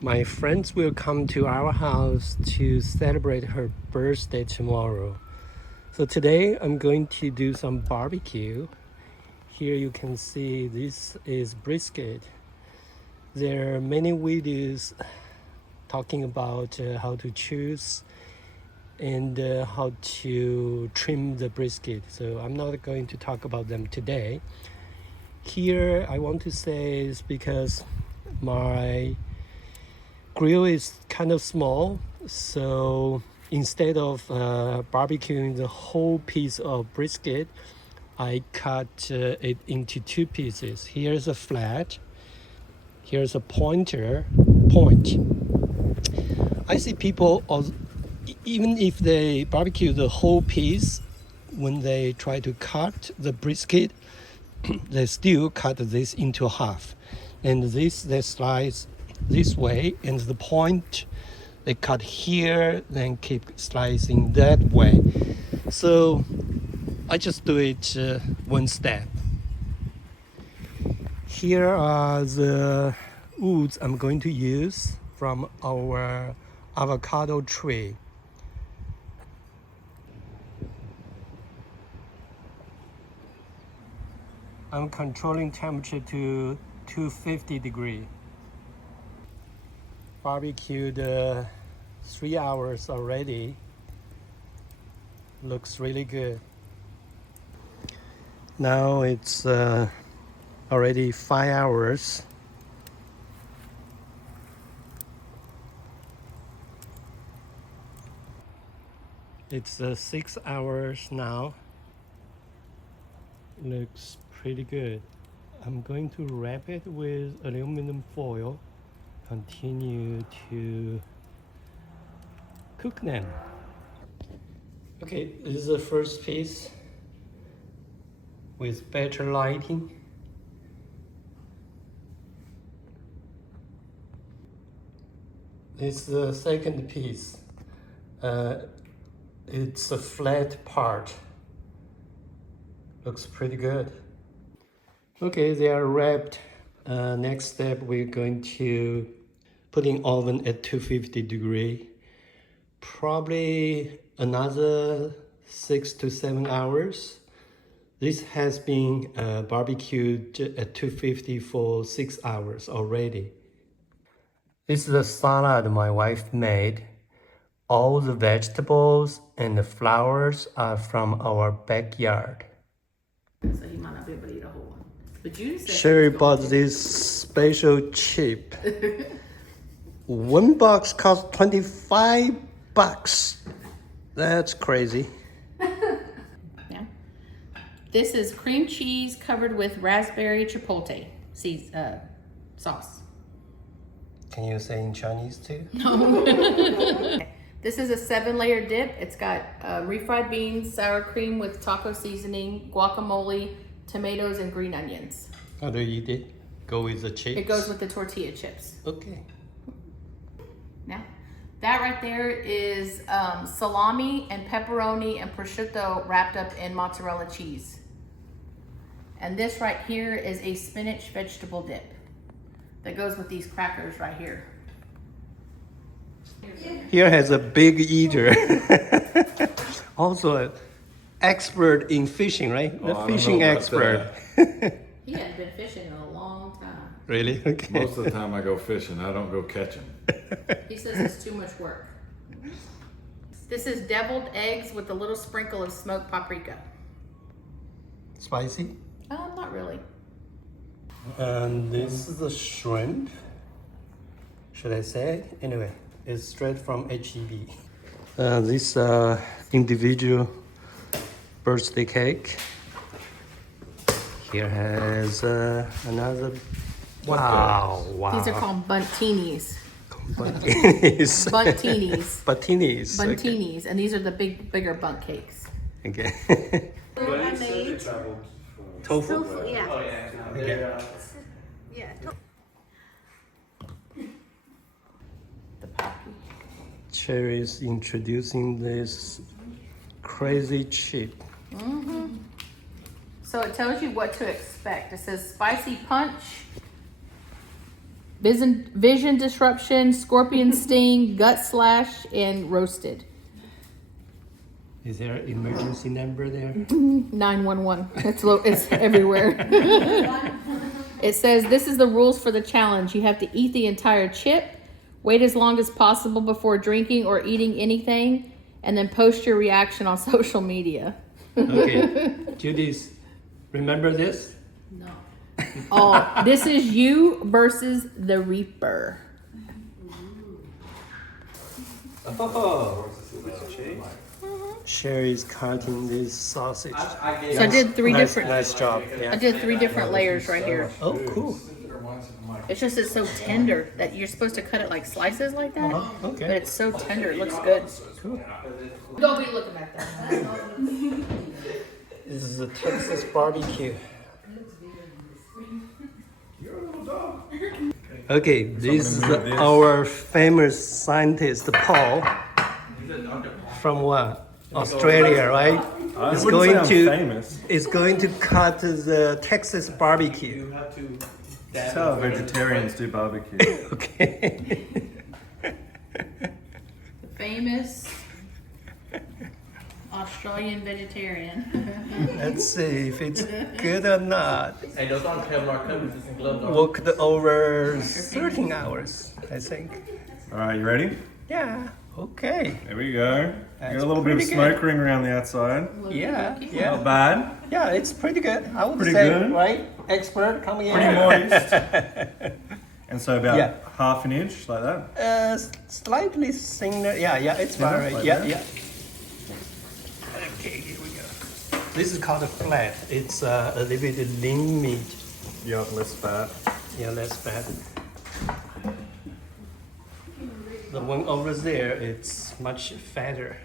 My friends will come to our house to celebrate her birthday tomorrow. So today I'm going to do some barbecue. Here you can see this is brisket. There are many videos talking about how to choose and how to trim the brisket. So I'm not going to talk about them today. Here I want to say is because my grill is kind of small, so instead of barbecuing the whole piece of brisket, I cut it into two pieces. Here's a flat, here's a point. I see people, even if they barbecue the whole piece, when they try to cut the brisket, they still cut this into half. And this, they slice this way, and the point they cut here, then keep slicing that way. So I just do it one step. Here are the woods I'm going to use from our avocado tree. I'm controlling temperature to 250 degrees. Barbecued 3 hours already. Looks really good. Now it's already 5 hours. It's 6 hours now. Looks pretty good. I'm going to wrap it with aluminum foil. Continue to cook them. Okay, this is the first piece with better lighting. This is the second piece. It's a flat part. Looks pretty good. Okay, they are wrapped. Next step, we're going to put in oven at 250 degree. Probably another 6 to 7 hours. This has been barbecued at 250 for 6 hours already. This is the salad my wife made. All the vegetables and the flowers are from our backyard. So he might not be able to eat a whole one. But Judy said Sherry bought this special chip. One box cost $25. That's crazy. Yeah. This is cream cheese covered with raspberry chipotle sauce. Can you say in Chinese too? This is a 7-layer dip. It's got refried beans, sour cream with taco seasoning, guacamole, tomatoes, and green onions. How do you eat it? Go with the chips? It goes with the tortilla chips. Okay. Now, that right there is salami and pepperoni and prosciutto wrapped up in mozzarella cheese. And this right here is a spinach vegetable dip that goes with these crackers right here. Here has a big eater. Also an expert in fishing, right? The fishing expert. He hadn't been fishing in a long time. Really? Okay. Most of the time I go fishing, I don't go catching. He says it's too much work. This is deviled eggs with a little sprinkle of smoked paprika. Spicy? Not really. And this is the shrimp. Should I say it? Anyway, it's straight from HEB. This individual birthday cake. Here has another. Wow. These are called buntinis. Buntinis. Buntinis. Buntinis. Buntinis. And these are the bigger bunt cakes. Okay. I made Tofu. tofu, yeah. Okay. Yeah. The poppy. Cherry is introducing this crazy chip. So it tells you what to expect. It says spicy punch, vision disruption, scorpion sting, gut slash, and roasted. Is there an emergency number there? 911. It's everywhere. It says this is the rules for the challenge. You have to eat the entire chip, wait as long as possible before drinking or eating anything, and then post your reaction on social media. Okay, Judy's, remember this? No. Oh, this is you versus the Reaper. Oh, Sherry's cutting this sausage. So I did three different. Nice job. I Yeah. did 3 different layers right here. Oh, cool. It's so tender that you're supposed to cut it like slices like that. But Okay. it's so tender. It looks good. Cool. Don't be looking at that. This is a Texas barbecue. Okay, this is our famous scientist Paul from what? Australia, right? Is going to cut the Texas barbecue. That's how vegetarians do barbecue. Okay. The famous Australian vegetarian. Let's see if it's good or not. Hey, those aren't Kevlar covers, it's in gloves. Worked over 13 hours, I think. All right, you ready? Yeah. Okay. There we go. That's Got a little bit of pretty smoke ring around the outside. Yeah. Not Yeah. bad. Yeah. It's pretty good. I would Pretty say, good. right? Expert coming in. Pretty moist. And so about Yeah. half an inch, like that. Slightly thinner. Yeah. Yeah. It's Yeah, fine. Right. like Yeah. that. Yeah. Okay. Here we go. This is called a flat. It's a little bit lean meat. Yep, less fat. Yeah. Less fat. The one over there, it's much fatter.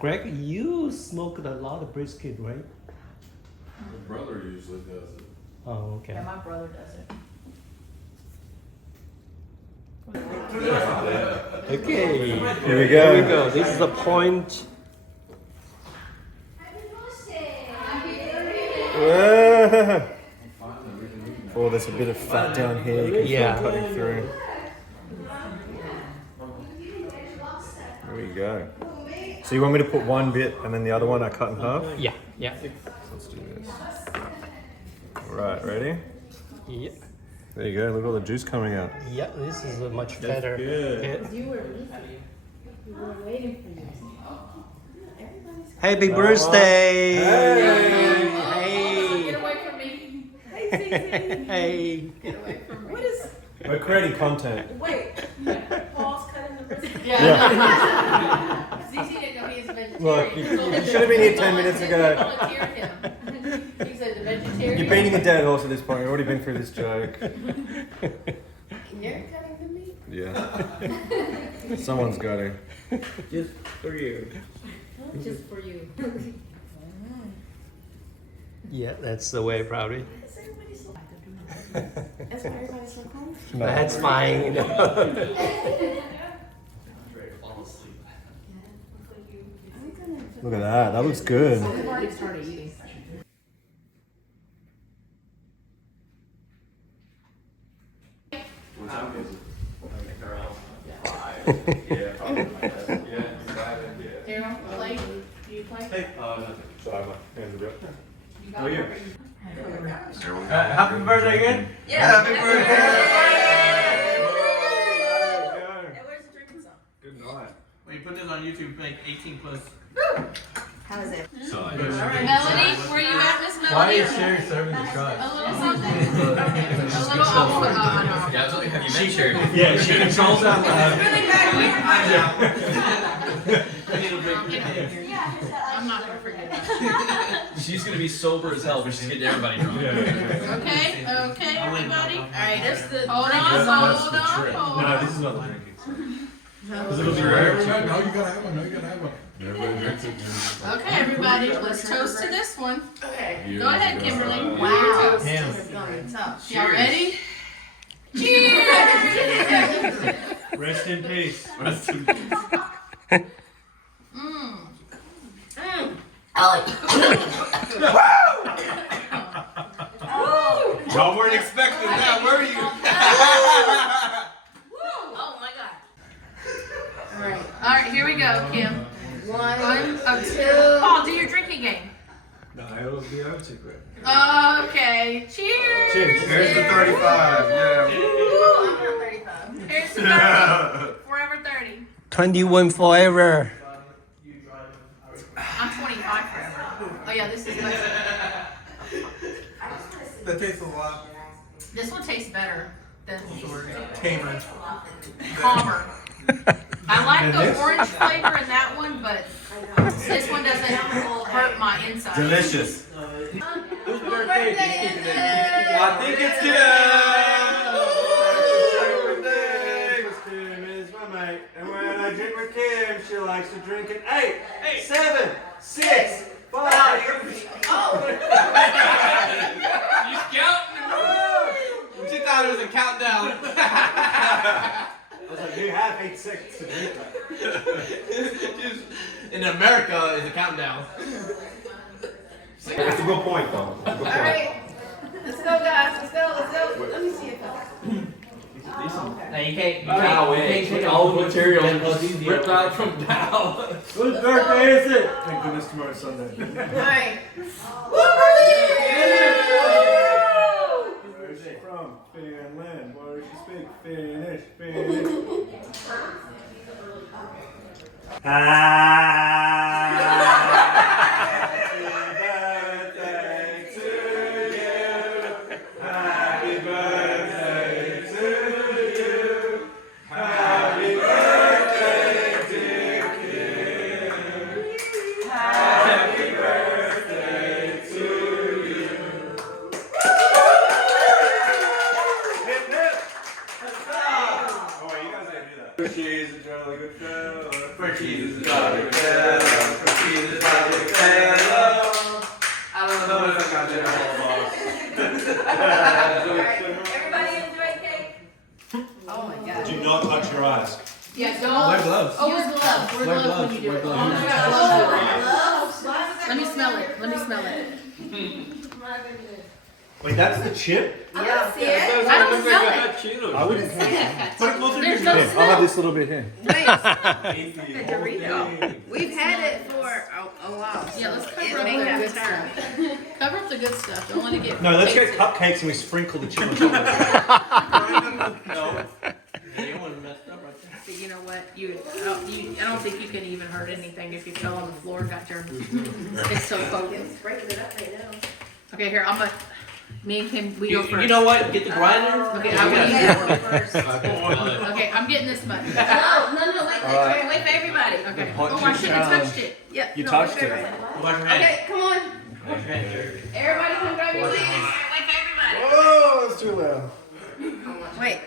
Greg, you smoked a lot of brisket, right? My brother usually does it. Oh, okay. Yeah, my brother does it. Okay. Here we Here we go. go. This is the point. Oh, there's a bit of fat down here. You can feel Yeah. it cutting through. There we go. So you want me to put one bit and then the other one I cut in half? Yeah, yeah. Let's do this. All right, ready? Yeah, There you go. Look at all the juice coming out. yeah. This is a much better. good. Happy birthday! Hey! Hey! Get away from me. Hey! What is? We're creating content. Wait. Paul's cutting the brisket. Yeah. Zizi didn't know he was a vegetarian. Look, you should have been here 10 minutes ago. Volunteered him. He said the vegetarian. You're beating a dead horse at this point. We've already been through this joke. You're cutting the meat. Yeah. Someone's got to. Just for you. Just for you. Yeah, that's the way, probably. Is everybody so? That's why everybody's so cool. That's fine. You know. Look at that. That looks good. I've already started eating. What time is it? Daryl, play? Do you play? Sorry, my hands are up. You got it? Happy birthday again? Yeah. Happy birthday! And where's the drinking song? Good night. When you put this on YouTube, make 18 plus. How is it? Melody, where you at, Miss Melody? Why is Sherry serving the A shots? little something? Okay. A little Have you met Sherry? Yeah, she controls that. I'm not gonna forget that. She's gonna be sober as hell, but she's getting everybody drunk. Okay, everybody. Alright, hold on. No, this is not the drinking. No, you gotta have one. No, you gotta have one. Everybody drinks it. Okay, everybody, let's toast to this one. Okay. Go ahead, Kimberly. Wow. Damn. This is gonna be tough. Y'all ready? Cheers! Rest in peace. Y'all weren't expecting that, were you? Oh my god. All right, here we go, Kim. One, two. Paul, do your drinking game. No, it'll be our secret. Okay, cheers. Here's the 35. Yeah. I'm not 35. Here's the 30. Forever 30. 21 forever. I'm 25 forever. Oh yeah, this is nice. That tastes a lot This one tastes better than tamer. calmer. I like the orange flavor in that one, but this one doesn't hurt my inside. Delicious. Whose birthday is keeping it? I think it's Kim. Kim is my mate, and when I drink with Kim, she likes to drink at 8, 7, 6, 5. You counting? She thought it was a countdown. I was like, you have 8 seconds to drink that. In America, it's a countdown. That's a good point, though. That's a good point. Alright. Let's go, guys. Let's go. Let me see it. Now you can't take all the material and rip out from down. Whose birthday is it? Thank goodness tomorrow's Sunday. Alright. Where is she from? Finland. Where does she speak? Finnish. Happy birthday to you. Happy birthday to you. Happy birthday, dear Kim. Happy birthday to you. Hip hip. Oh wait, you guys didn't do that. She's a jolly good fellow. For cheese is a jolly good fellow. For cheese is a jolly good fellow. I don't know if I got that Everybody enjoy cake? Oh my god. Do not touch your eyes. Yeah, don't. Wear gloves. Oh, wear gloves. Wear gloves when you do it. Oh my gosh. Let me smell it. Let me smell it. Wait, that's the chip? I don't see it. I don't smell it. I wouldn't. Put it closer to There's your no lip. smell. I'll have this little bit here. Wait, Dorito. We've had it for a while. Yeah, let's cover It up may the have good stuff. Cover up the good stuff. Don't let it get. No, let's get tasty. cupcakes and we sprinkle the chip on top of But you know what? I don't think you can even hurt anything if you fell on the floor and got your. It's so focused. Breaking it up right now. Okay, here me and Kim, we go first. You know what? Get the grinder. Okay, Yeah. I'm gonna use that one first. Okay. Okay, I'm getting this button. No, wait for everybody. Okay. Punch Oh, I it shouldn't have down. touched it. Yep. You no, touched wait for it. everybody. Wash your hands. Okay, come on. Wash your hands. Everybody come grab your leaves. Wait for everybody. Oh, that's too loud. Wait.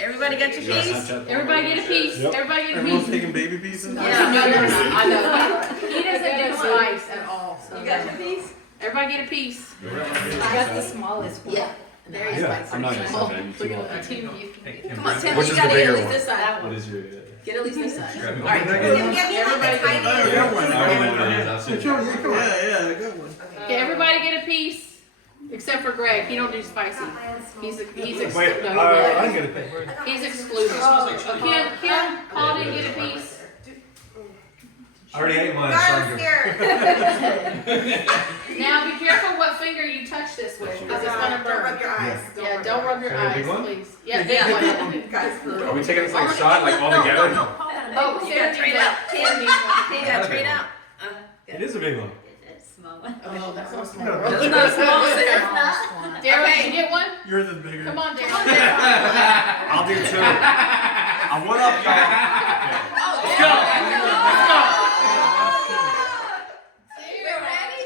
Everybody got your piece? Everybody get a piece. Yep. Everybody get a Everyone's piece. taking baby pieces? No, you're not. I know. He doesn't do spice at all. So You got your piece? everybody get a piece. I got the smallest one. Yeah. Very Yeah, spicy. I'm not gonna Oh, stop it. look at the team you can get. Come on, Tim, Which you is gotta the get bigger at least one? this side. What is your? Get at least this side. Grab me. Alright, Grab give me like Everybody the tiny I got one. end. Yeah, I got one. Okay, everybody get a piece. Except for Greg, he don't do spicy. He's Wait, excluded. I'm gonna pay. He's excluded. Kim, Paul didn't get a piece. I already ate mine. so I'm good. Now be careful what finger you touch this with, because it's gonna burn. Don't rub your eyes. Yeah, don't rub your Can I get a eyes, big one? please. Yeah, big one. Are we taking this like a shot, like all together? Oh, you Sarah gotta trade needs out. one. Tim needs one. You gotta trade out. It is a big one. Oh, that's so small. It's not small, Sarah. Daryl, can you get one? Yours is bigger. Come on, Daryl. I'll do two. I one up y'all. Let's go. Let's go. Ready?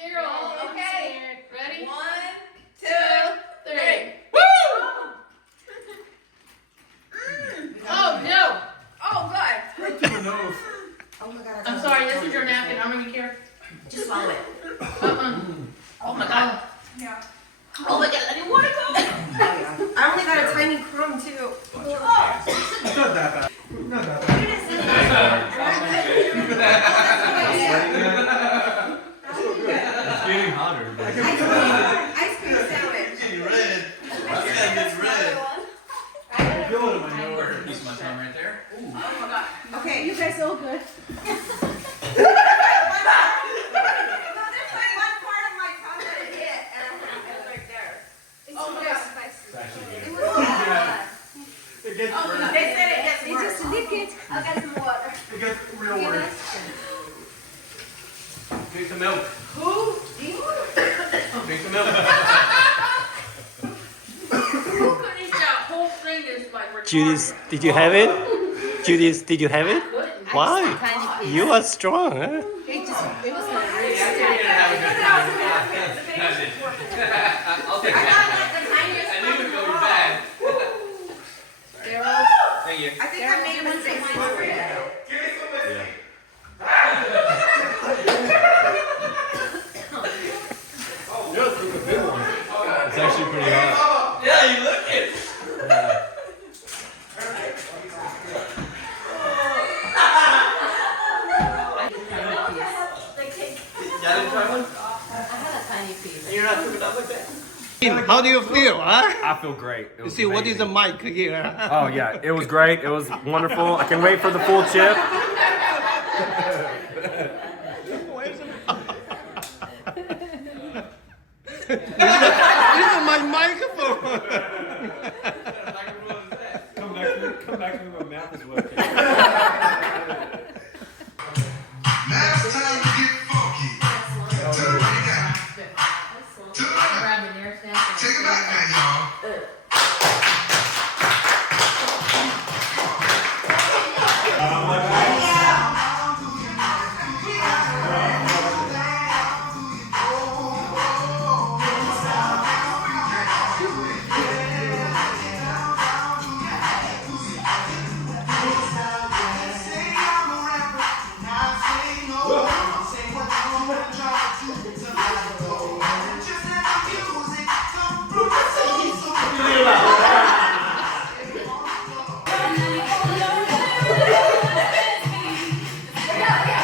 Zero. Okay. Ready? 1, 2, 3. 3. Oh no! Oh, God. I'm sorry. This is your napkin. I'm gonna care. Just swallow it. Oh my god. Oh my God, I didn't want to go. I only got a tiny crumb, too. not that bad. Not that bad. It's getting hotter. Ice cream sandwich. It's getting red. That guy gets red. I feel it in my nose. Piece of my tongue right there. Okay, you guys all good. It gets worse. They said it gets worse. It gets real worse. Drink some milk. Who? You? Drink some milk. Who could eat that whole thing is like retarded. Judith, did you have it? Judith, did you have it? Why? You are strong, huh? It was kind of really I'll take that. I knew it would go bad. Thank you. I think I made a mistake. It's actually pretty hot. Yeah, you look it. Y'all didn't try one? And you're not cooking up like that? How do you feel, huh? I feel great. It You was see, what is the amazing. mic here? Oh yeah, it was great. It was wonderful. I can wait for the full chip. This is my microphone. Come back to me when my mouth is working.